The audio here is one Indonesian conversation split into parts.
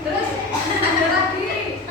Terus ada lagi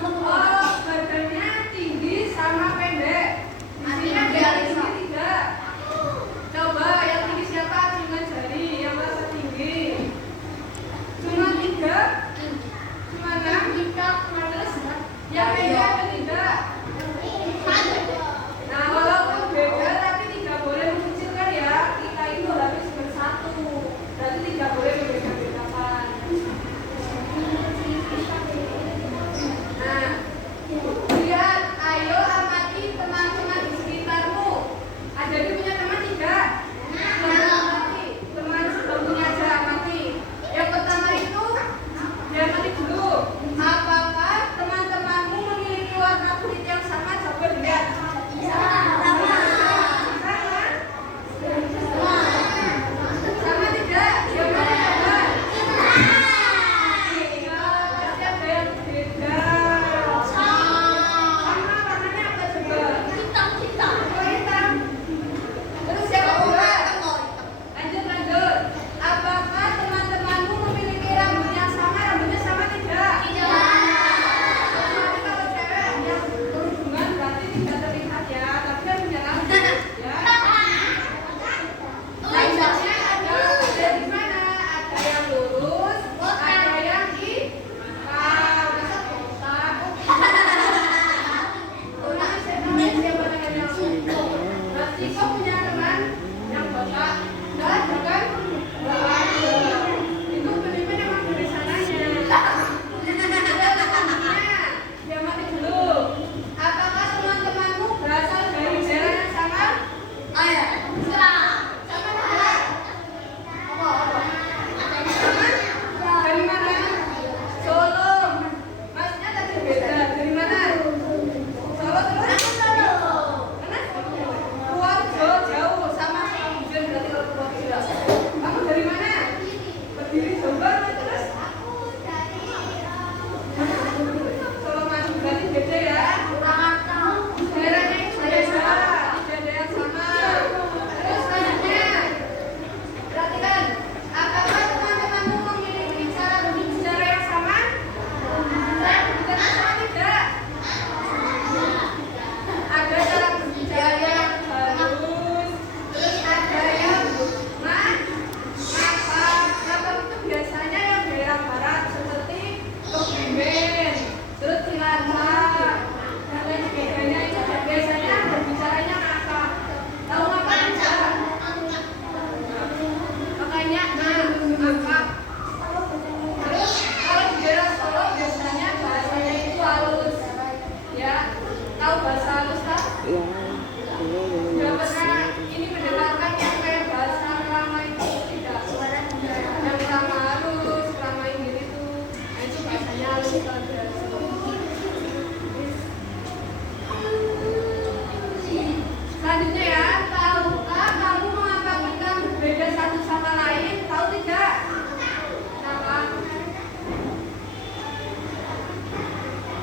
Selanjutnya ya, tahukah kamu mengapa kita berbeda satu sama lain? Tahu tidak? Kenapa?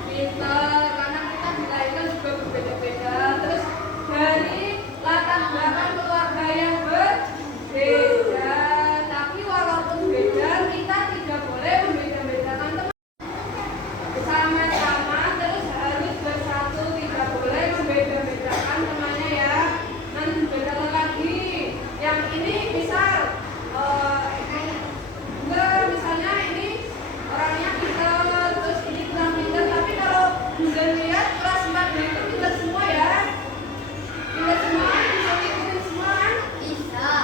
Pintar, karena kita dilahirkan juga berbeda-beda. Terus dari latar belakang keluarga yang berbeda. Tapi walaupun beda, kita tidak boleh membeda-bedakan teman. Sama-sama terus harus bersatu, tidak boleh membeda-bedakan temannya ya. Nanti bedakan lagi. Yang ini misal enggak, misalnya ini orangnya pintar, terus ini kurang pintar, tapi kalau bisa lihat kelas 4 itu pintar semua ya. Pintar semua, bisa ngikutin semua kan? Bisa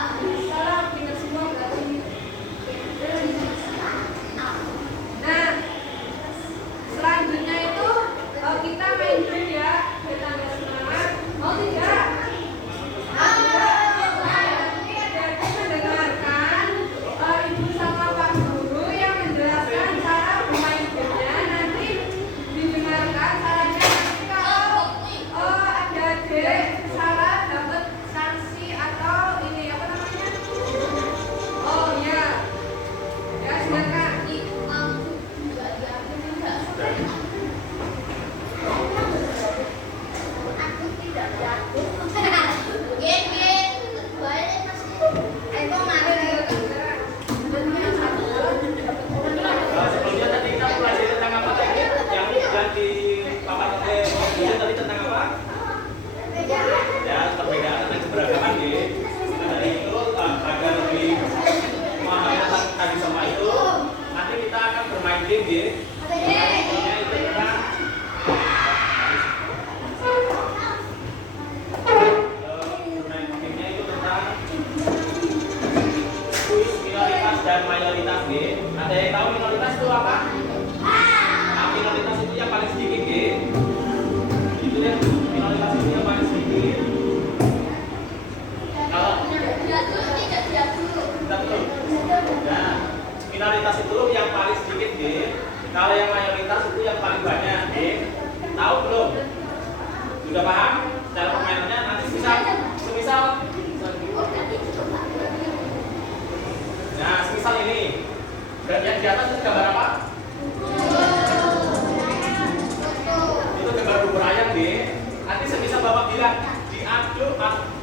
lah, pintar semua berarti. Nah, selanjutnya itu kita main game ya, kita nggak semangat. Mau tidak? Mendengarkan ibu sama pak guru yang menjelaskan cara bermain gamenya. Nanti didengarkan caranya. Nanti kalau ada adik salah dapat sanksi atau ini apa namanya? Oh ya, ya silakan. Sebelumnya tadi kita pelajari tentang apa tadi? Yang di papan tadi tentang apa? Ya, perbedaan dan keberagaman ya. Nah, dari itu agar lebih memahami tentang tadi semua itu, nanti kita akan bermain game ya. Sebelumnya itu tentang bermain gamenya itu tentang kuis minoritas dan mayoritas ya. Ada yang tahu minoritas itu apa? Nah, minoritas itu yang paling sedikit ya. Itu ya, minoritas itu yang paling sedikit. Kalau betul. Nah, minoritas itu yang paling sedikit ya. Kalau yang mayoritas itu yang paling banyak ya. Tahu belum? Sudah paham? Cara permainannya nanti semisal nah, semisal ini yang di atas itu gambar apa? Itu gambar bubur ayam deh. Nanti semisal bapak bilang diaduk,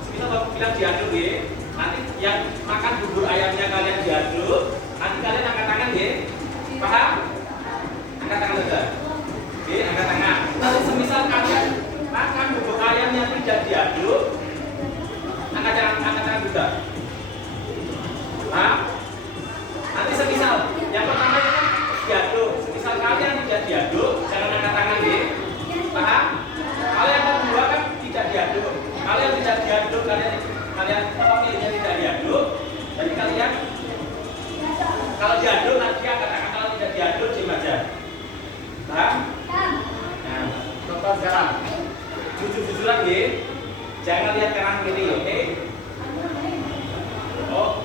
semisal bapak bilang diaduk deh. Nanti yang makan bubur ayamnya kalian diaduk, nanti kalian angkat tangan deh. Paham? Angkat tangan saja. Oke, angkat tangan. Nanti semisal kalian makan bubur ayam yang tidak diaduk, angkat tangan juga. Paham? Nanti semisal yang pertama itu kan diaduk, semisal kalian tidak diaduk, jangan angkat tangan deh. Paham? Kalau yang kedua kan tidak diaduk. Kalau yang tidak diaduk, kalian apa pilihnya tidak diaduk. Jadi kalian kalau diaduk nanti angkat tangan, kalau tidak diaduk diam aja. Paham? Nah, contoh sekarang. Jujur-jujuran deh. Jangan lihat kanan kiri, oke? Oh,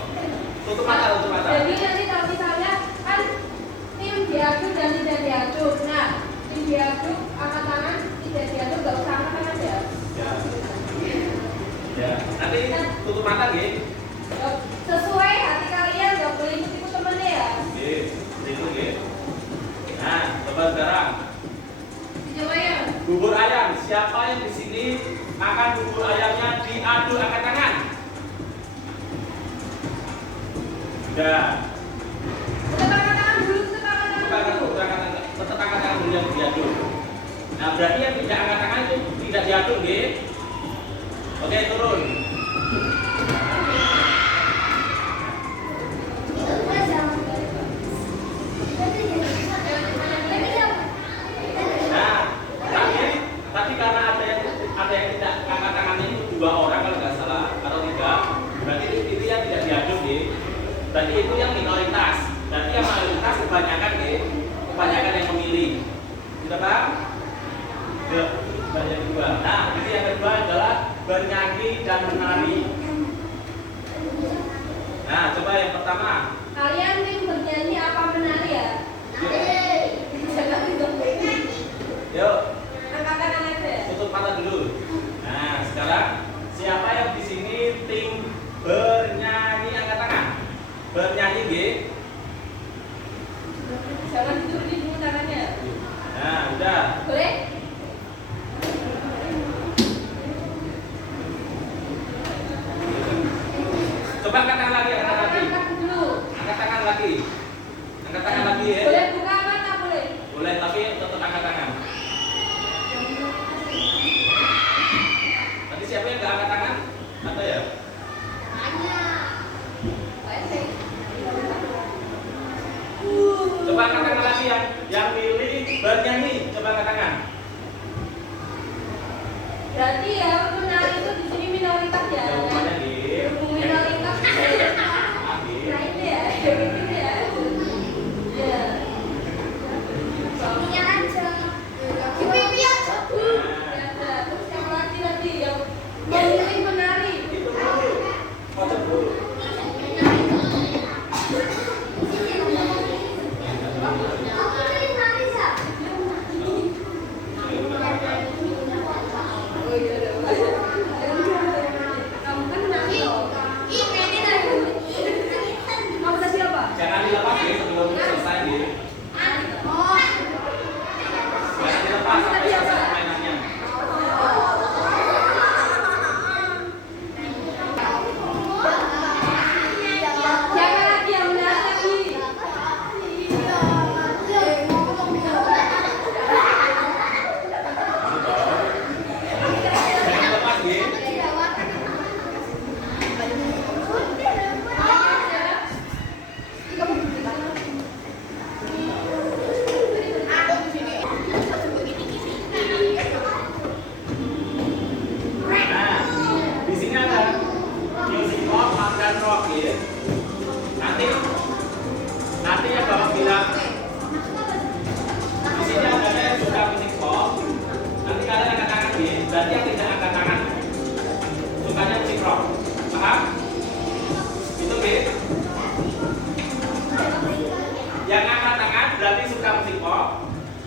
tutup mata. Jadi nanti kalau misalnya kan tim diaduk dan tidak diaduk. Nah, tim diaduk angkat tangan, tidak diaduk nggak usah angkat tangan ya. Ya, nanti tutup mata nggih. Sesuai hati kalian, nggak boleh ikut temennya ya. Nggih, itu nggih. Nah, coba sekarang. Coba ya. Bubur ayam, siapa yang di sini makan bubur ayamnya diaduk angkat tangan? Sudah. Tetap angkat tangan dulu, tetap Angkat tangan dulu yang diaduk. Nah, berarti yang tidak angkat tangan itu tidak diaduk nggih. Oke, turun. Nah, tadi karena ada yang tidak angkat tangannya itu 2 orang kalau nggak salah, atau 3, berarti itu yang tidak diaduk nggih. Berarti itu yang minoritas. Berarti yang mayoritas kebanyakan nggih. Kebanyakan yang memilih. Sudah paham? Banyak dua. Nah, ini yang kedua adalah bernyanyi dan menari. Nah, coba yang pertama. Kalian tim bernyanyi apa menari ya? Menari.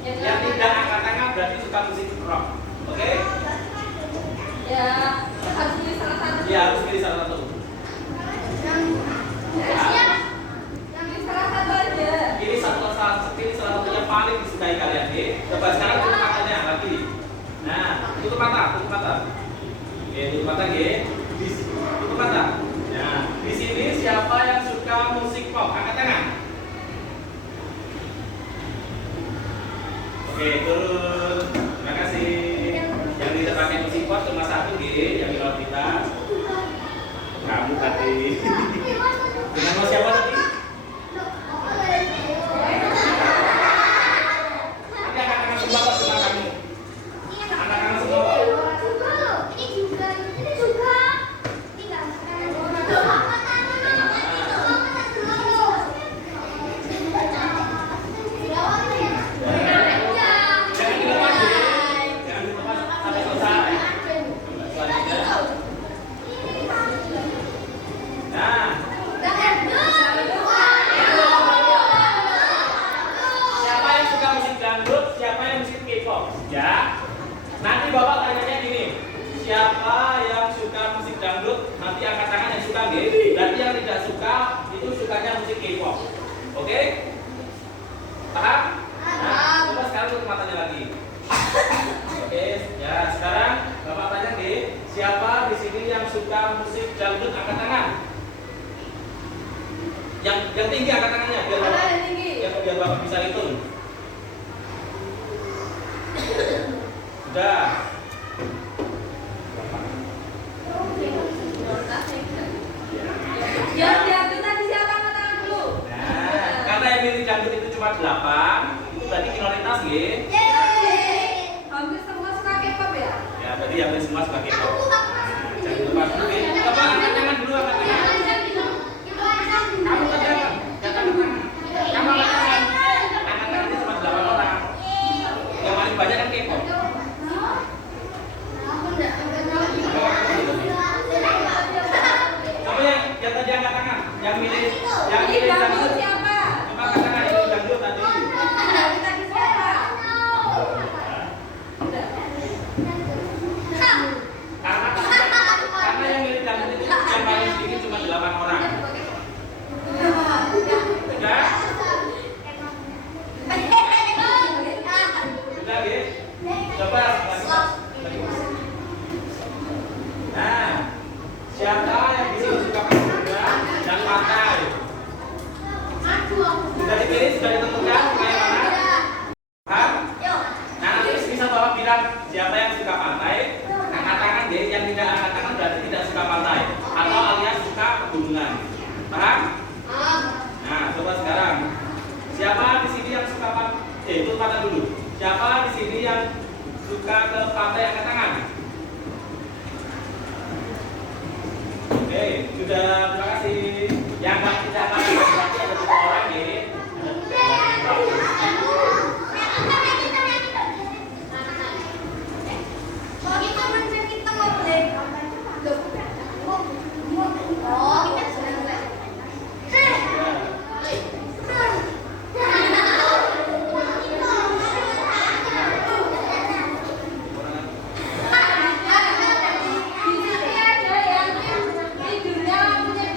Yang tidak angkat tangan berarti suka musik rock. Oke? Ya, harus pilih salah satu. Ya, harus pilih salah satu. Yang pilih salah satu aja. Pilih salah satu yang paling disukai kalian. Oke? Coba sekarang tutup matanya lagi. Nah, tutup mata, tutup mata. Oke, tutup mata, oke. Tutup mata. Nah, di sini siapa yang suka musik pop? Angkat tangan. Oke, turun. Terima kasih. Yang tidak pakai musik pop cuma satu, yang minoritas. Kamu tadi. Dengan siapa tadi? Nanti angkat tangan semua kok, cuma kamu. Angkat tangan semua kok. Jangan dilepas, jangan dilepas sampai selesai. Selanjutnya. Nah, siapa yang suka musik dangdut, siapa yang musik K-pop? Ya. Nanti Bapak tanyanya gini. Siapa yang suka musik dangdut? Nanti angkat tangan yang suka, nggih. Berarti yang tidak suka itu sukanya musik K-pop. Oke? Paham? Nah, coba sekarang tutup matanya lagi. Oke, ya sekarang Bapak tanya nih, siapa di sini yang suka musik dangdut angkat tangan? Yang tinggi angkat tangannya biar Bapak, Mana yang tinggi? biar Bapak bisa hitung. Sudah. Yang diambil tadi siapa angkat tangan dulu? Nah, karena yang milih dangdut itu cuma 8, itu berarti minoritas, nggih. Hampir semua suka K-pop ya? Ya, berarti yang milih semua sebagai K-pop. Jangan lupa dulu, nggih. Coba angkat tangan dulu, angkat tangan. Kamu angkat tangan. Jangan angkat tangan. Kamu angkat tangan. Angkat tangan itu cuma 8 orang. Yang paling banyak kan K-pop. Coba yang tadi angkat tangan, yang milih Ini dangdut dangdut. siapa? Coba angkat tangan yang milih dangdut tadi. Dangdut tadi siapa? Karena yang milih dangdut itu yang paling sedikit cuma 8 orang. Sudah? Sudah, nggih? Coba lagi. Nah, siapa yang di sini suka bergerak dan pantai? Sudah dipilih, sudah ditentukan yang mana? Paham? Nah, nanti bisa Bapak bilang siapa yang suka pantai, angkat tangan deh. Yang tidak angkat tangan berarti tidak suka pantai atau alias suka pegunungan. Paham? Nah, coba sekarang. Siapa di sini yang suka pantai? Itu mata dulu. Siapa di sini yang suka ke pantai angkat tangan? Oke, sudah, terima kasih. Yang tidak pakai berarti ada 2 orang nih. Di sini ada yang tidurnya lampunya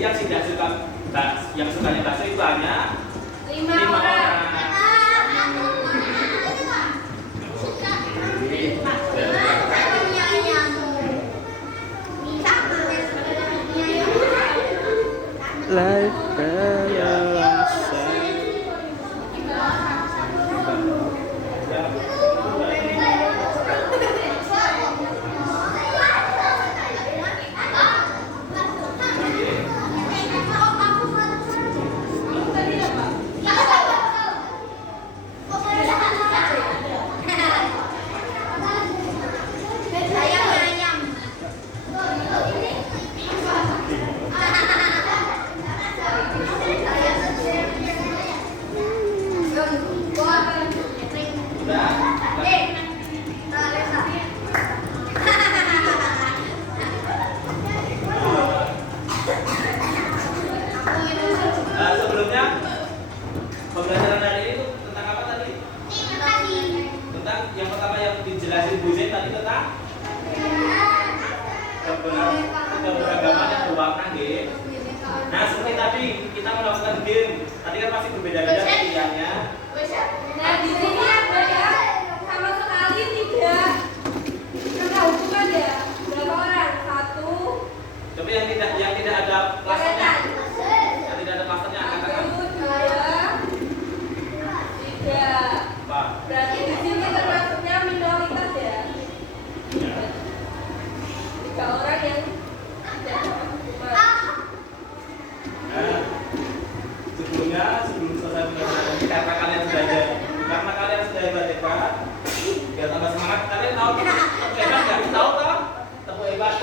yang tidak suka yang sukanya bakso itu hanya 5 5 orang. orang. Life balance. Sebelumnya pembelajaran hari ini tuh tentang apa tadi? Tentang yang pertama yang dijelasin Bu Zen tadi tentang keberagaman yang berwarna game. Nah seperti tadi kita melakukan game, tadi kan masih berbeda-beda pilihannya. Nah, di sini ada ya sama sekali tidak kena hukuman ya. Berapa orang? 1. Tapi yang tidak ada plasternya, yang tidak ada plasternya angkat tangan. 1, 2, 3. Pak. Berarti di sini termasuknya minoritas ya. 3 orang yang tidak dapat hukuman. Nah, sebelum selesai pembelajaran ini karena kalian sudah hebat, biar tambah semangat. Kalian tahu hebat nggak? Tahu toh? Tepuk hebat.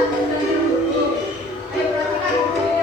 bagus dan terhubung. Ayo perhatikan videonya.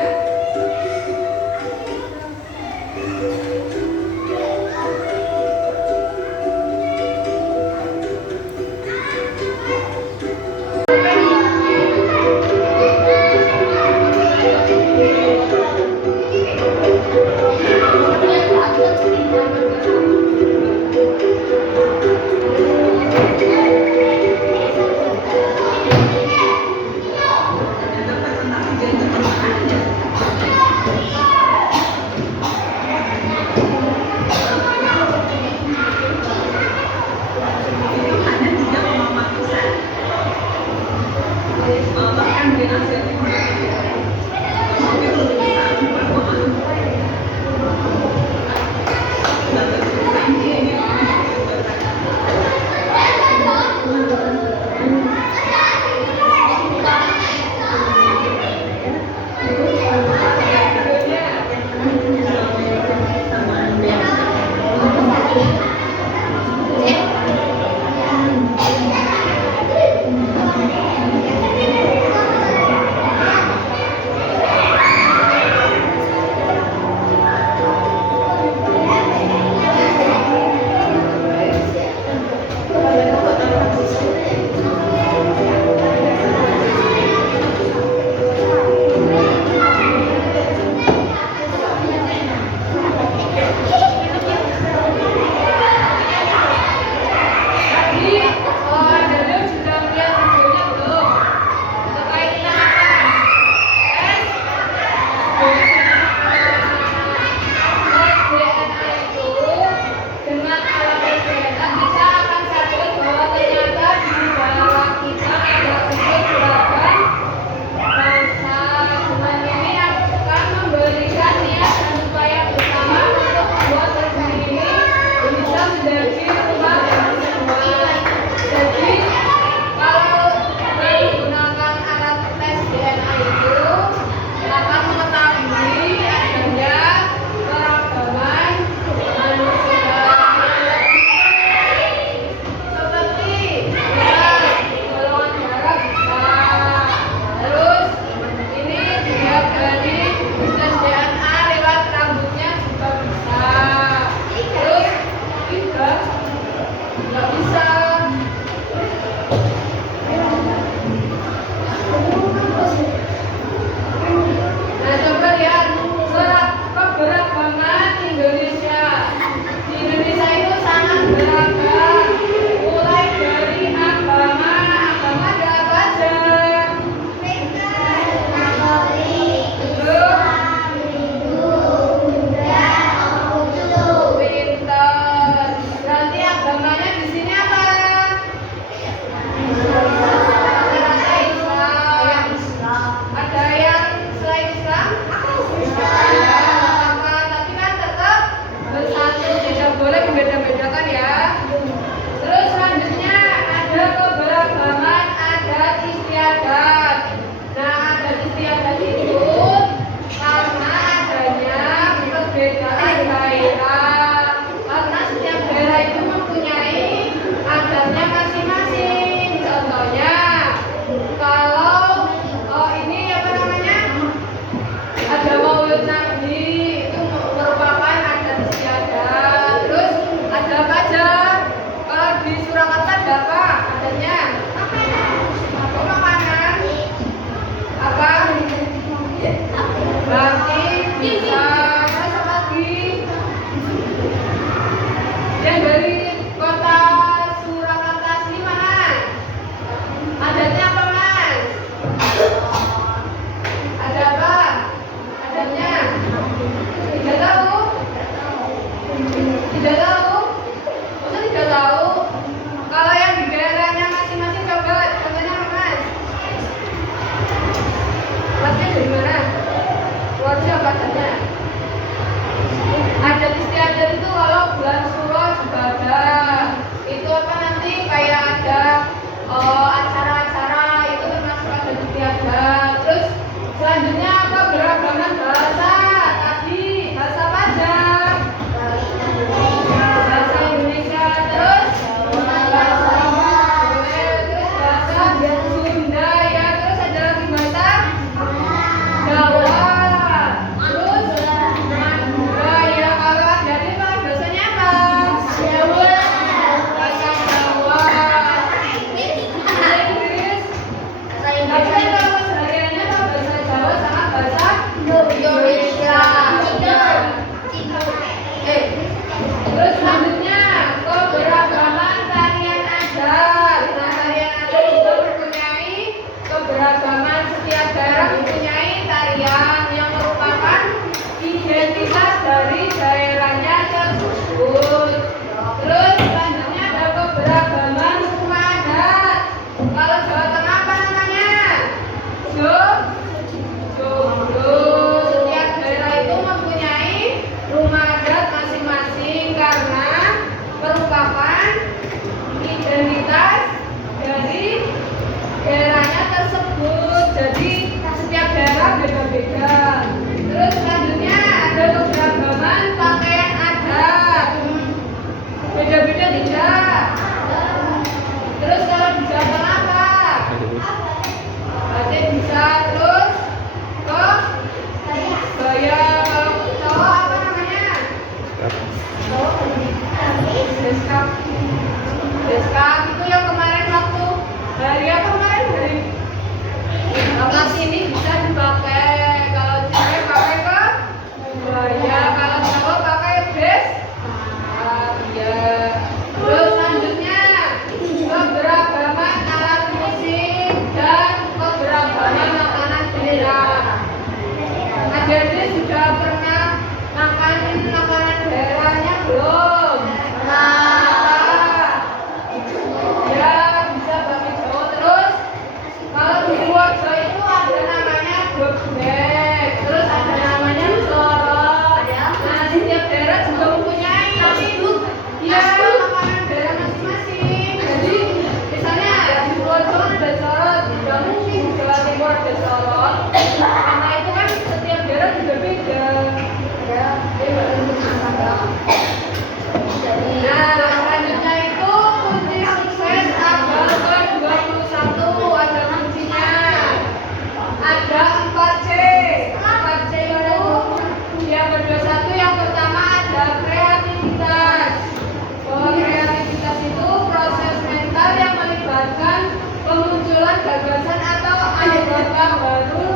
gelombang baru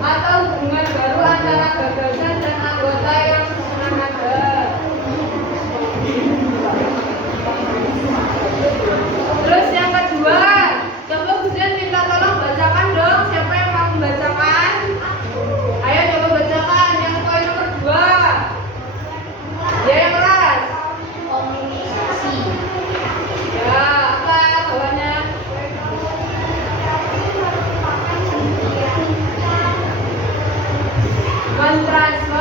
atau hubungan baru antara gagasan dan anggota yang susunan ada. Terus yang kedua, coba Budian minta tolong bacakan dong. Siapa yang mau membacakan? Ayo coba bacakan yang poin nomor 2. Ya yang keras. Komunikasi. Ya, apa bawahnya? Mentransfer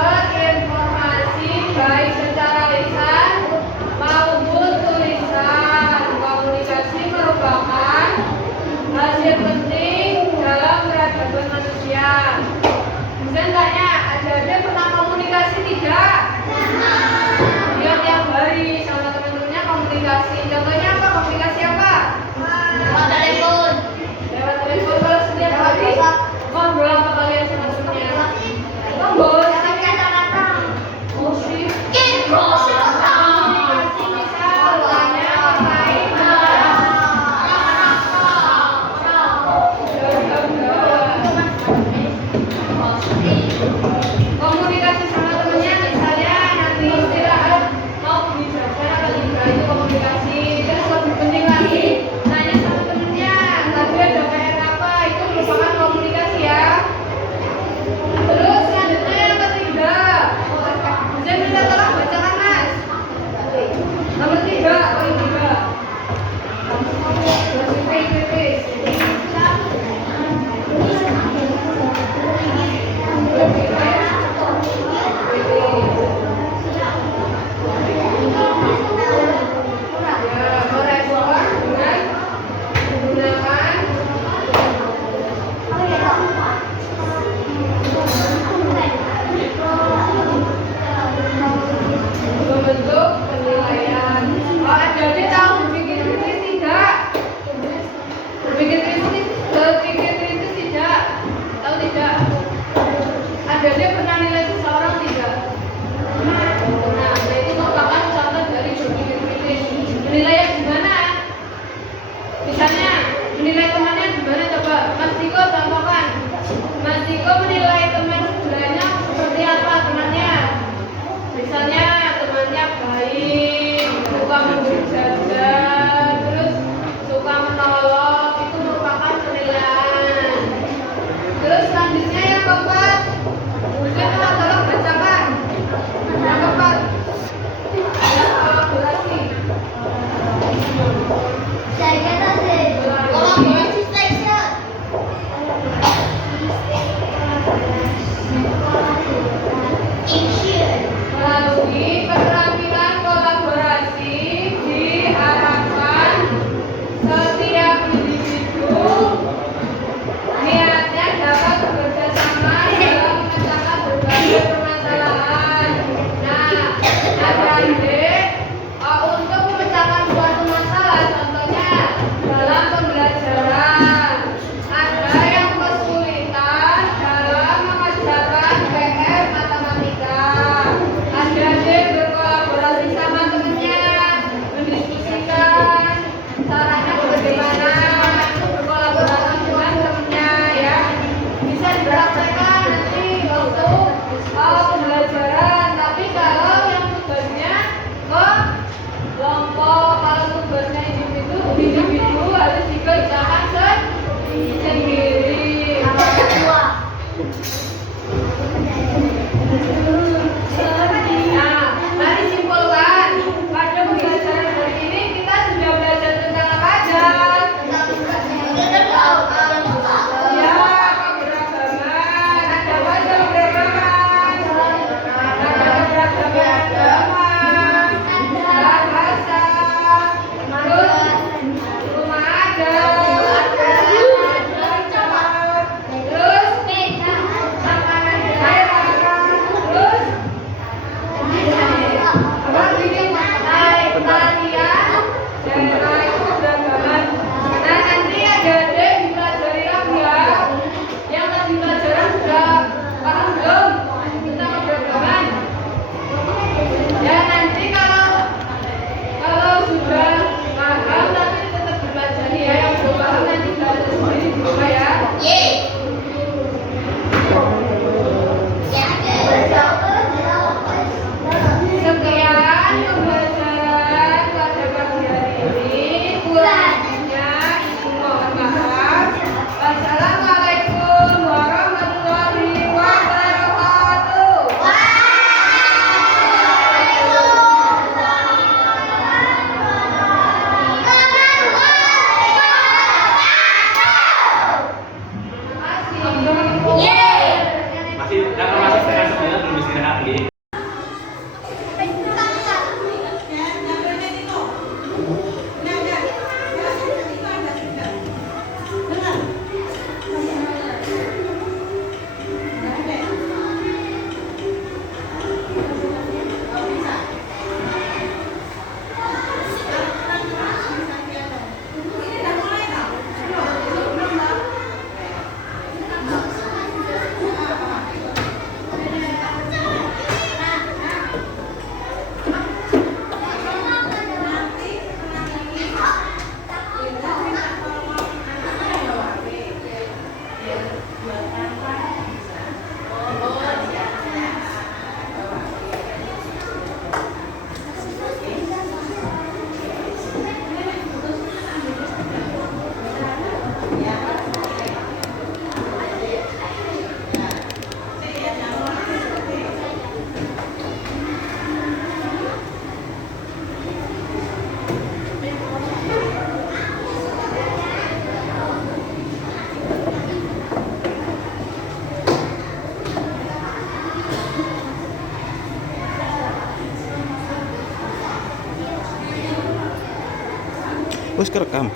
Wis kerekam.